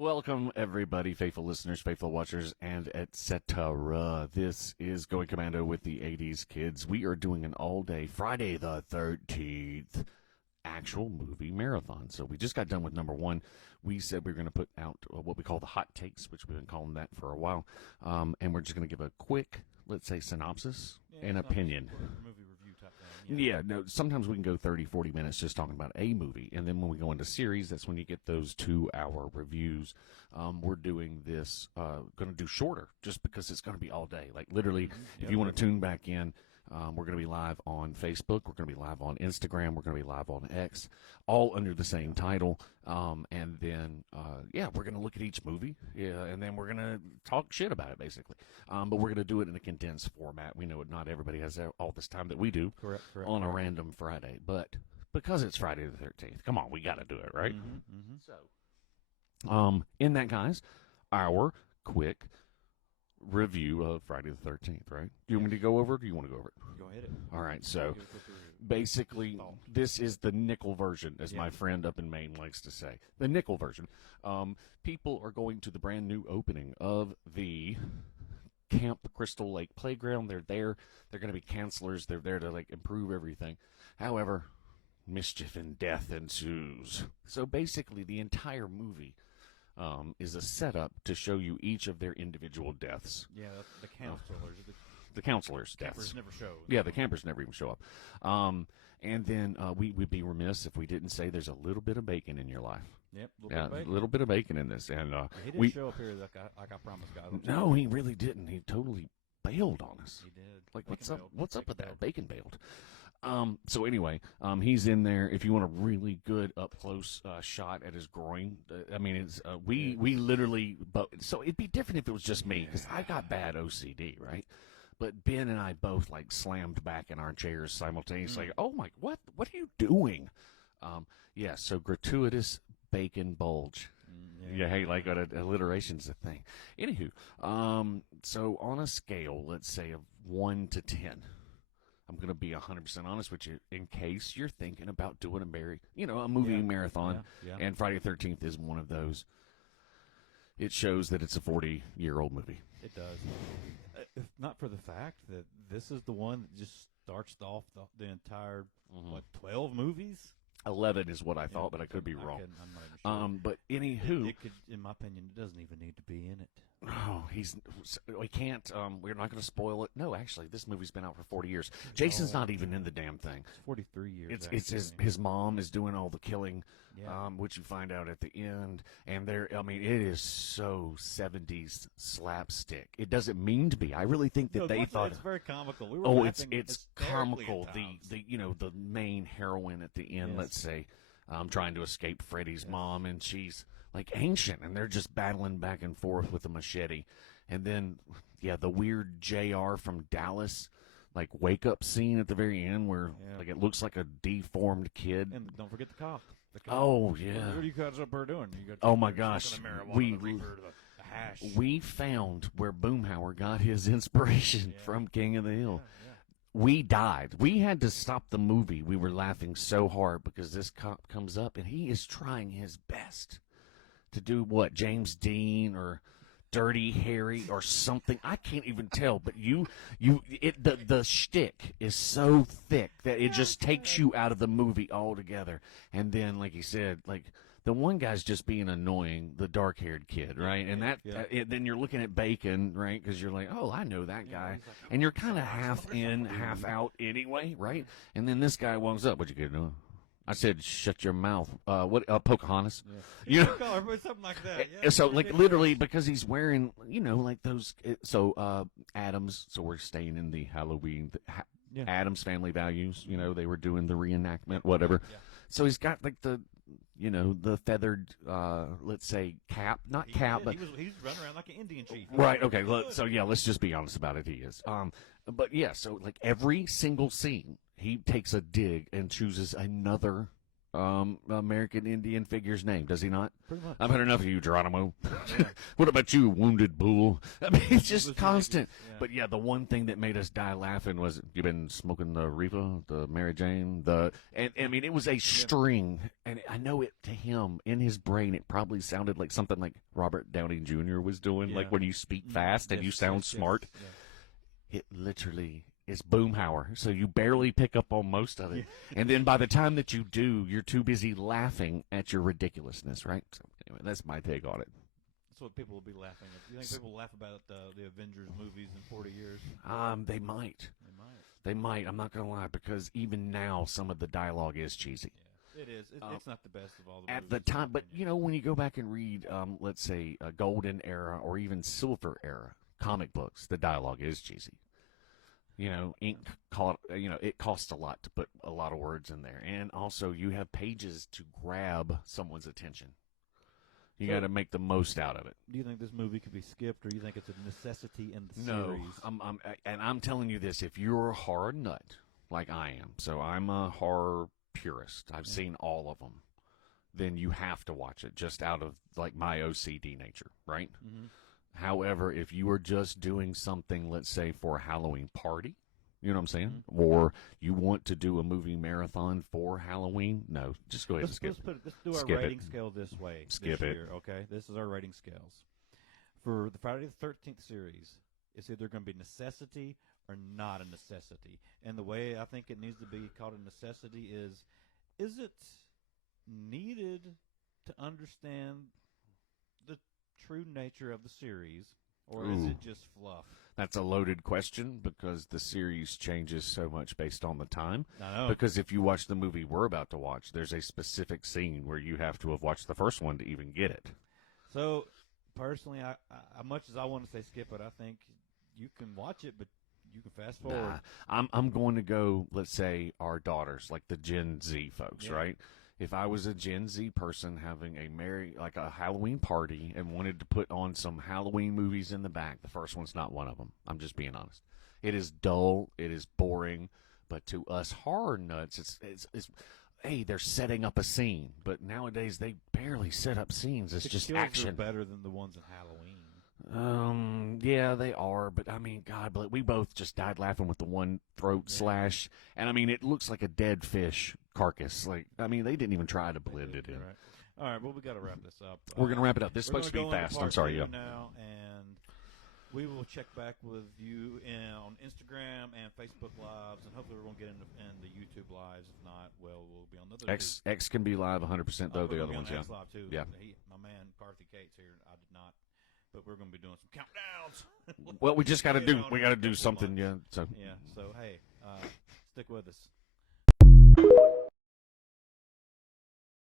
Welcome, everybody, faithful listeners, faithful watchers, and etc. This is Going Commando with the 80s Kids. We are doing an all-day Friday the 13th actual movie marathon. So we just got done with number one. We said we were going to put out what we call the hot takes, which we've been calling that for a while. And we're just going to give a quick, let's say, synopsis and opinion. Movie review type thing. Yeah, no, sometimes we can go 30, 40 minutes just talking about a movie. And then when we go into series, that's when you get those 2-hour reviews. We're doing this, going to do shorter just because it's going to be all day. Like literally, if you want to tune back in, we're going to be live on Facebook. We're going to be live on Instagram. We're going to be live on X, all under the same title. And then, we're going to look at each movie. Yeah, and then we're going to talk shit about it, basically. But we're going to do it in a condensed format. We know not everybody has all this time that we do on a random Friday. But because it's Friday the 13th, come on, we got to do it, right? So, in that, guys, our quick review of Friday the 13th, right? Do you want me to go over it, or do you want to go over it? Go ahead. All right, so basically, this is the nickel version, as my friend up in Maine likes to say. The nickel version. People are going to the brand new opening of the Camp Crystal Lake Playground. They're there. They're going to be counselors. They're there to, like, improve everything. However, mischief and death ensues. So basically, the entire movie is a setup to show you each of their individual deaths. Yeah, the counselors. The counselors' deaths. Campers never show. Yeah, the campers never even show up. And then we'd be remiss if we didn't say there's a little bit of bacon in your life. Yep, A little bit of bacon in this. And he didn't show up here like I promised, guys. No, he really didn't. He totally bailed on us. He did. Like, Bacon what's up? bailed. What's up with that? Bacon bailed. So anyway, he's in there. If you want a really good up close shot at his groin, I mean, it's we literally. But so it'd be different if it was just me, because I got bad OCD, right? But Ben and I both like slammed back in our chairs simultaneously. Like, oh my, what are you doing? So gratuitous bacon bulge. Yeah, hey, like alliteration's a thing. Anywho, so on a scale, let's say of 1 to 10, I'm going to be 100% honest with you, in case you're thinking about doing a movie marathon, and Friday the 13th is one of those. It shows that it's a 40-year-old movie. It does. If not for the fact that this is the one that just starts off the entire, 12 movies? 11 is what I thought, but I could be wrong. I'm not even sure. But anywho, it could, in my opinion, it doesn't even need to be in it. Oh, we can't, we're not going to spoil it. No, actually, this movie's been out for 40 years. Jason's not even in the damn thing. It's 43 years. It's his mom is doing all the killing, Yeah. which you find out at the end. And it is so 70s slapstick. It doesn't mean to be. I really think that they thought it's very comical. We were laughing it's hysterically comical. at times. The main heroine at the end, let's say, trying to escape Freddy's mom, and she's like ancient, and they're just battling back and forth with a machete. And then, the weird JR from Dallas, like, wake up scene at the very end where like it looks like a deformed kid. And don't forget the cop. Oh yeah. What are you guys up there doing? Oh my gosh, the hash. we found where Boomhauer got his inspiration from King of the Hill. We died. We had to stop the movie. We were laughing so hard because this cop comes up and he is trying his best to do what, James Dean or Dirty Harry or something. I can't even tell, but the shtick is so thick that it just takes you out of the movie altogether. And then, like you said, like the one guy's just being annoying, the dark-haired kid, right? And then you're looking at Bacon, right? Because you're like, oh, I know that guy, like, and you're kind of half in, half out anyway, right? And then this guy walks up. What you gonna do? I said, shut your mouth. Pocahontas? Yeah. Something like that. Yeah. So, like, literally, because he's wearing, like those. So, Adams. So we're staying in the Halloween. Adams Family Values. They were doing the reenactment, whatever. Yeah. So he's got like the feathered, let's say cap, not cap, but he's running around like an Indian chief. Right. Okay. So let's just be honest about it. He is. But so like every single scene, he takes a dig and chooses another American Indian figure's name, does he not? Pretty much. I've had enough of you, Geronimo. Yeah. What about you, wounded bull? I mean, it's just was constant. ridiculous, yeah. But yeah, the one thing that made us die laughing was you been smoking the Reefer, the Mary Jane, and I mean it was a string, and I know it to him in his brain it probably sounded like something like Robert Downey Jr. was doing, like Yeah. when you speak fast and Yes, you sound yes, smart. yes, yeah. It literally is Boomhauer, so you barely pick up on most of it. And then by the time that you do, you're too busy laughing at your ridiculousness, right? So anyway, that's my take on it. That's what people will be laughing at. Do you think people will laugh about the Avengers movies in 40 years? They might. They might. They might. I'm not going to lie, because even now, some of the dialogue is cheesy. Yeah, it is. It's not the best of all the At movies, the in my time, but opinion. you know, when you go back and read, let's say, a golden era or even silver era comic books, the dialogue is cheesy. You know, it costs a lot to put a lot of words in there, and also you have pages to grab someone's attention. You So- got to make the most out of it. Do you think this movie could be skipped, or do you think it's a necessity in the No, series? I'm telling you this: if you're a horror nut like I am, so I'm a horror purist. I've seen all of them. Then you have to watch it, just out of like my OCD nature, right? Mm-hmm. However, if you are just doing something, let's say for a Halloween party, you know what I'm saying, Mm-hmm. or you want to do a movie marathon for Halloween, no, just go ahead and skip. Let's do our Skip it. rating scale this way. Skip this it. year, okay? This is our rating scales. For the Friday the 13th series, it's either going to be necessity or not a necessity. And the way I think it needs to be called a necessity is it needed to understand the true nature of the series, or is Ooh. it just fluff? That's a loaded question because the series changes so much based on the time. I know. Because if you watch the movie we're about to watch, there's a specific scene where you have to have watched the first one to even get it. So, personally, I much as I want to say skip it, I think you can watch it, but you can fast forward. Nah, I'm going to go, let's say, our daughters, like the Gen Z folks, Yeah. right? If I was a Gen Z person having a Halloween party and wanted to put on some Halloween movies in the back, the first one's not one of them. I'm just being honest. It is dull. It is boring. But to us horror nuts, it's hey, they're setting up a scene. But nowadays, they barely set up scenes. It's The just kills action. are better than the ones in Halloween. Yeah, they are, but I mean, God, but we both just died laughing with the one throat slash, and I mean, it looks like a dead fish carcass. Like, I mean, they didn't even try to blend it in. Right. All right, well, we got to wrap this up. We're gonna wrap it up. This is we're supposed to gonna be go into fast. part I'm sorry, 2 yeah. now, and we will check back with you on Instagram and Facebook Lives, and hopefully we're going to get in the YouTube Lives. If not, well, we'll be on the other X can be live 100% though. we're The gonna other be on ones, yeah. X Live too. Yeah. My man Carthy Cates here. I did not, but we're going to be doing some countdowns. Well, we just got to Get do on we in got a to do couple something, months. yeah. So Yeah. So hey, stick with us.